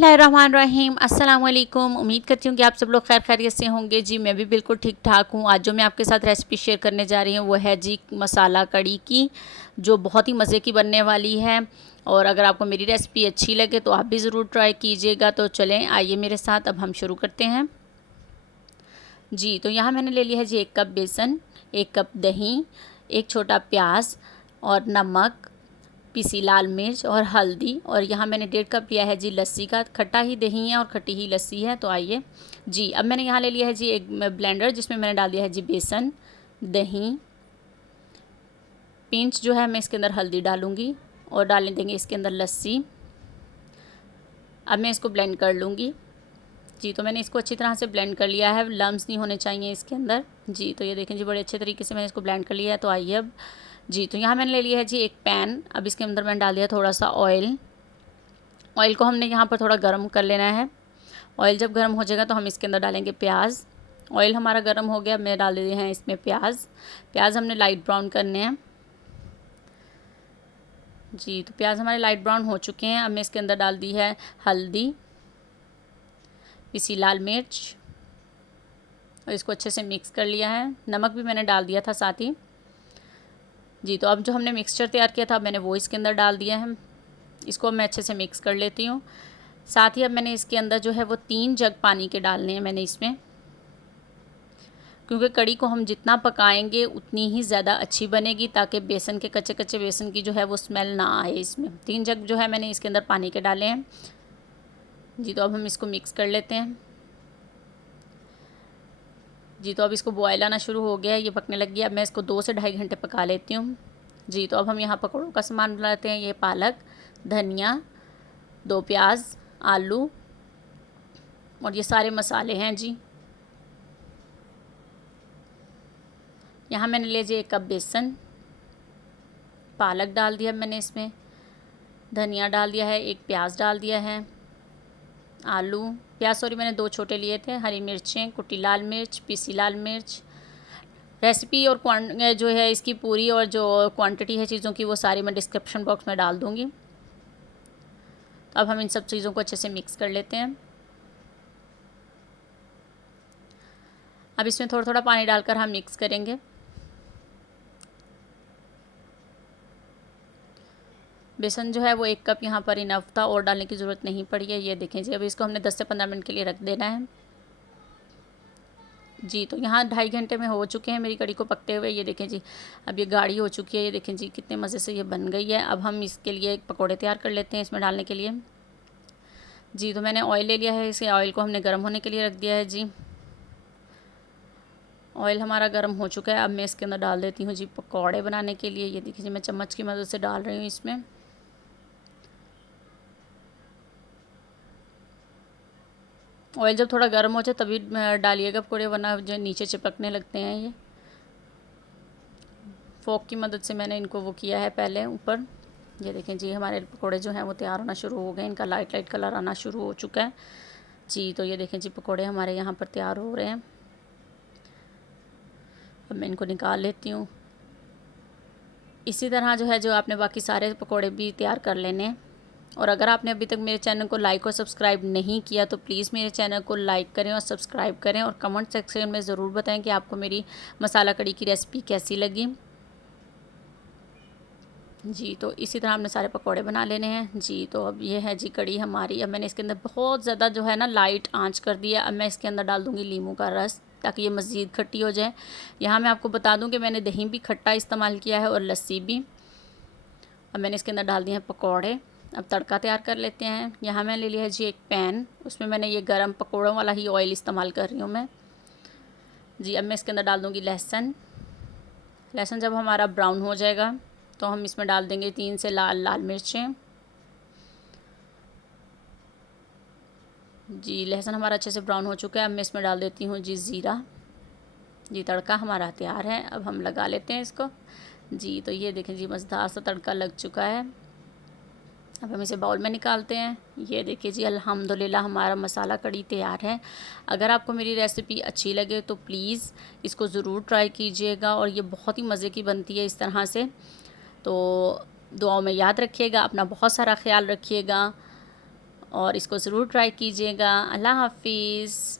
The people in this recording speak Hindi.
बिस्मिल्लाहिर्रहमानिर्रहीम। अस्सलाम वालेकुम। उम्मीद करती हूँ कि आप सब लोग खैर खैरियत से होंगे। जी मैं भी बिल्कुल ठीक ठाक हूँ। आज जो मैं आपके साथ रेसिपी शेयर करने जा रही हूँ वो है जी मसाला कड़ी की, जो बहुत ही मज़े की बनने वाली है। और अगर आपको मेरी रेसिपी अच्छी लगे तो आप भी ज़रूर ट्राई कीजिएगा। तो चलें आइए मेरे साथ, अब हम शुरू करते हैं। जी तो यहाँ मैंने ले लिया है जी 1 कप बेसन, 1 कप दही, 1 छोटा प्याज और नमक, पिसी लाल मिर्च और हल्दी। और यहाँ मैंने 1.5 कप लिया है जी लस्सी का, खट्टा ही दही है और खट्टी ही लस्सी है। तो आइए जी, अब मैंने यहाँ ले लिया है जी एक ब्लेंडर, जिसमें मैंने डाल दिया है जी बेसन, दही, पिंच जो है मैं इसके अंदर हल्दी डालूँगी और डालने देंगे इसके अंदर लस्सी। अब मैं इसको ब्लेंड कर लूँगी। जी तो मैंने इसको अच्छी तरह से ब्लेंड कर लिया है, लम्स नहीं होने चाहिए इसके अंदर। जी तो ये देखें जी, बड़े अच्छे तरीके से मैंने इसको ब्लेंड कर लिया है। तो आइए अब जी, तो यहाँ मैंने ले लिया है जी एक पैन। अब इसके अंदर मैंने डाल दिया थोड़ा सा ऑयल। ऑयल को हमने यहाँ पर थोड़ा गर्म कर लेना है। ऑयल जब गर्म हो जाएगा तो हम इसके अंदर डालेंगे प्याज। ऑयल हमारा गर्म हो गया, मैं डाल दिए हैं इसमें प्याज। प्याज हमने लाइट ब्राउन करने हैं। जी तो प्याज हमारे लाइट ब्राउन हो चुके हैं। अब मैं इसके अंदर डाल दी है हल्दी, पिसी लाल मिर्च और इसको अच्छे से मिक्स कर लिया है। नमक भी मैंने डाल दिया था साथ ही। जी तो अब जो हमने मिक्सचर तैयार किया था मैंने वो इसके अंदर डाल दिया है। इसको मैं अच्छे से मिक्स कर लेती हूँ। साथ ही अब मैंने इसके अंदर जो है वो 3 जग पानी के डालने हैं मैंने इसमें, क्योंकि कड़ी को हम जितना पकाएंगे उतनी ही ज़्यादा अच्छी बनेगी, ताकि बेसन के कच्चे कच्चे बेसन की जो है वो स्मेल ना आए इसमें। 3 जग जो है मैंने इसके अंदर पानी के डाले हैं। जी तो अब हम इसको मिक्स कर लेते हैं। जी तो अब इसको बॉयल आना शुरू हो गया है, ये पकने लग गया। अब मैं इसको 2 से ढाई घंटे पका लेती हूँ। जी तो अब हम यहाँ पकौड़ों का सामान बनाते हैं। ये पालक, धनिया, 2 प्याज, आलू और ये सारे मसाले हैं जी। यहाँ मैंने ले जी 1 कप बेसन, पालक डाल दिया मैंने इसमें, धनिया डाल दिया है, 1 प्याज डाल दिया है, आलू प्याज सॉरी मैंने 2 छोटे लिए थे, हरी मिर्चें, कुटी लाल मिर्च, पिसी लाल मिर्च। रेसिपी और जो है इसकी पूरी और जो क्वांटिटी है चीज़ों की वो सारी मैं डिस्क्रिप्शन बॉक्स में डाल दूँगी। तो अब हम इन सब चीज़ों को अच्छे से मिक्स कर लेते हैं। अब इसमें थोड़ा थोड़ा पानी डालकर हम मिक्स करेंगे। बेसन जो है वो 1 कप यहाँ पर इनफ था और डालने की ज़रूरत नहीं पड़ी है। ये देखें जी, अब इसको हमने 10 से 15 मिनट के लिए रख देना है। जी तो यहाँ 2.5 घंटे में हो चुके हैं मेरी कड़ी को पकते हुए। ये देखें जी, अब ये गाढ़ी हो चुकी है। ये देखें जी कितने मज़े से ये बन गई है। अब हम इसके लिए एक पकौड़े तैयार कर लेते हैं इसमें डालने के लिए। जी तो मैंने ऑयल ले लिया है, इसे ऑयल को हमने गर्म होने के लिए रख दिया है जी। ऑयल हमारा गर्म हो चुका है। अब मैं इसके अंदर डाल देती हूँ जी पकौड़े बनाने के लिए। ये देखिए जी, मैं चम्मच की मदद से डाल रही हूँ इसमें। ऑयल जब थोड़ा गर्म हो जाए तभी डालिएगा पकौड़े, वरना जो नीचे चिपकने लगते हैं। ये फोक की मदद से मैंने इनको वो किया है पहले ऊपर। ये देखें जी, हमारे पकौड़े जो हैं वो तैयार होना शुरू हो गए, इनका लाइट लाइट कलर आना शुरू हो चुका है। जी तो ये देखें जी, पकौड़े हमारे यहाँ पर तैयार हो रहे हैं। अब मैं इनको निकाल लेती हूँ। इसी तरह जो है जो आपने बाकी सारे पकौड़े भी तैयार कर लेने हैं। और अगर आपने अभी तक मेरे चैनल को लाइक और सब्सक्राइब नहीं किया तो प्लीज़ मेरे चैनल को लाइक करें और सब्सक्राइब करें, और कमेंट सेक्शन में ज़रूर बताएं कि आपको मेरी मसाला कड़ी की रेसिपी कैसी लगी। जी तो इसी तरह हमने सारे पकौड़े बना लेने हैं। जी तो अब ये है जी कड़ी हमारी। अब मैंने इसके अंदर बहुत ज़्यादा जो है ना लाइट आंच कर दिया। अब मैं इसके अंदर डाल दूँगी नींबू का रस, ताकि ये मज़ीद खट्टी हो जाए। यहाँ मैं आपको बता दूँ कि मैंने दही भी खट्टा इस्तेमाल किया है और लस्सी भी। अब मैंने इसके अंदर डाल दिए हैं पकौड़े। अब तड़का तैयार कर लेते हैं। यहाँ मैंने ले लिया है जी एक पैन, उसमें मैंने ये गरम पकौड़ों वाला ही ऑयल इस्तेमाल कर रही हूँ मैं। जी अब मैं इसके अंदर डाल दूँगी लहसुन। लहसुन जब हमारा ब्राउन हो जाएगा तो हम इसमें डाल देंगे 3 से लाल लाल मिर्चें। जी लहसुन हमारा अच्छे से ब्राउन हो चुका है। अब मैं इसमें डाल देती हूँ जी ज़ीरा। जी तड़का हमारा तैयार है, अब हम लगा लेते हैं इसको। जी तो ये देखें जी, मज़ेदार सा तड़का लग चुका है। अब हम इसे बाउल में निकालते हैं। ये देखिए जी, अल्हम्दुलिल्लाह हमारा मसाला कड़ी तैयार है। अगर आपको मेरी रेसिपी अच्छी लगे तो प्लीज़ इसको ज़रूर ट्राई कीजिएगा, और ये बहुत ही मज़े की बनती है इस तरह से। तो दुआओं में याद रखिएगा, अपना बहुत सारा ख्याल रखिएगा, और इसको ज़रूर ट्राई कीजिएगा। अल्लाह हाफ़िज़।